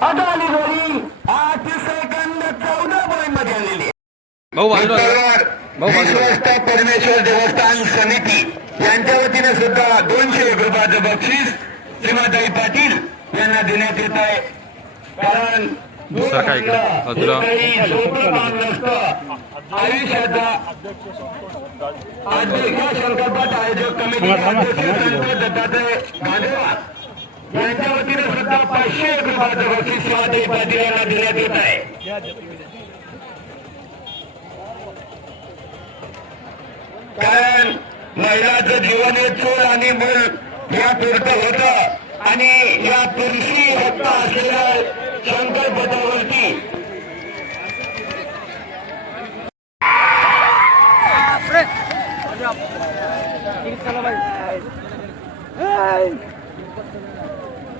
आली जोडी आठ सेकंद चौदा पॉईंटमध्ये आलेली. विश्वस्त परमेश्वर देवस्थान समिती. यांच्या वतीने सुद्धा दोनशे रुपयाचं बक्षीस श्रीमाताई पाटील यांना देण्यात येत आहे. कारण आयुष्याचा अध्यक्ष संकल्पात आयोजक कमिटी दत्तात्रय गांधेवा यांच्या वतीने सुद्धा पाचशे एक रुपयाचं बक्षीस शिवाजी पाटील यांना देण्यात येत आहे कारण महिलाचं जीवन हे चूल आणि मूल या पुरतं होत. आणि या पुरुषी रक्त असलेल्या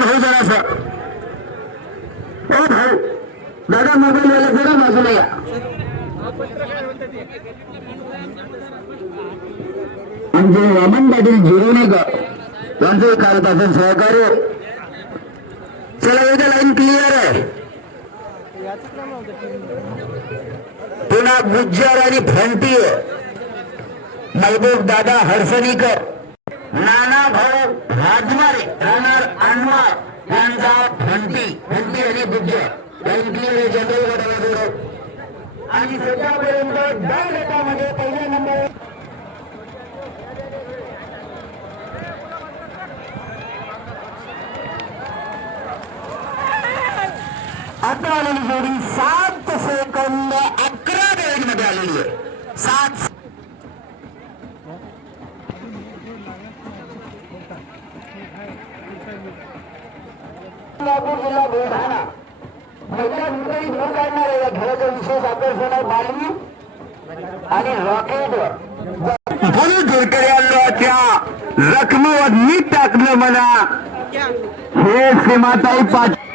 भाऊ जरासा ओ भाऊ दादा मोबाईल वाला जरा बाजूला या. म्हणजे वामन पाटील जिरोनगर यांचे करत असेल सहकार्य. चला इथे लाईन क्लिअर आहे. पुन्हा गुज्जर आणि फंटी महबूब दादा हरसणीकर नाना भाऊ राजमारे राहणार अनमार यांचा भंटी भंटी आणि गुज्जर लाईन क्लिअर आहे जनरल गटाला आणि सध्यापर्यंत दहा गटामध्ये पहिल्या नंबर. आता आलेली जोडी सात सेकंद अकरा मध्ये आलेली आहे सात कोल्हापूर जिल्हा बुलढाणा पहिल्या मुंबई न काढणारे या खेळाचं विशेष आकर्षण आहे बालवी आणि रॉकेटवर म्हणून दुर्कड्यांच्या जखमेवर नीट टाकलं मला हे सीमाताई पाटील